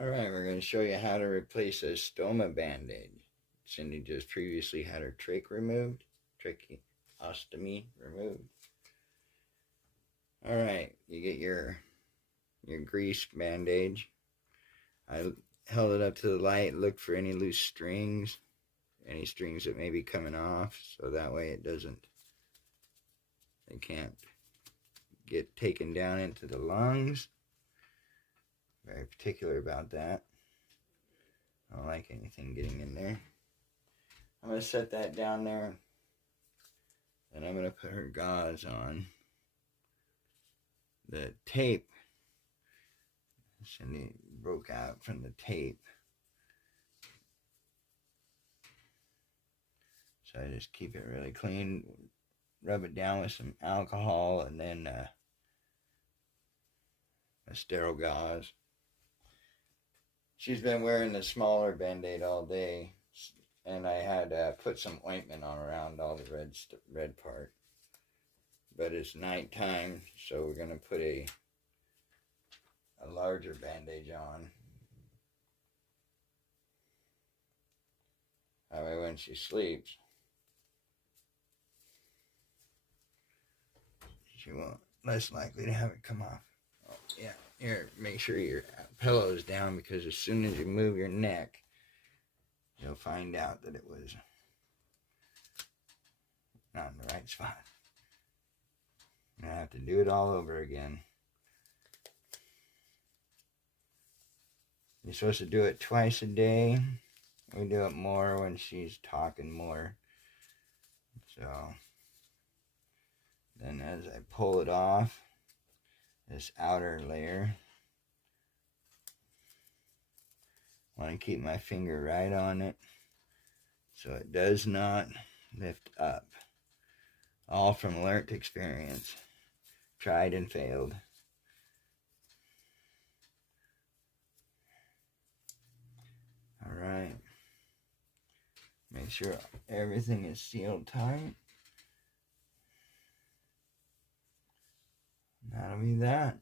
Alright, we're going to show you how to replace a stoma bandage. Cindy just previously had her tracheostomy removed. Alright, you get your grease bandage. I held it up to the light, looked for any loose strings, any strings that may be coming off, so that way it can't get taken down into the lungs. Very particular about that. I don't like anything getting in there. I'm going to set that down there, and I'm going to put her gauze on. The tape, Cindy broke out from the tape, so I just keep it really clean, rub it down with some alcohol, and then a sterile gauze. She's been wearing the smaller Band-Aid all day, and I had put some ointment on around all the red part. But it's nighttime, so we're going to put a larger bandage on. That way when she sleeps, she won't, less likely to have it come off. Oh, yeah, here, make sure your pillow is down, because as soon as you move your neck, you'll find out that it was not in the right spot. I have to do it all over again. You're supposed to do it twice a day. We do it more when she's talking more. So then as I pull it off, this outer layer, I want to keep my finger right on it so it does not lift up. All from learnt experience. Tried and failed. Alright. Make sure everything is sealed tight. That'll be that.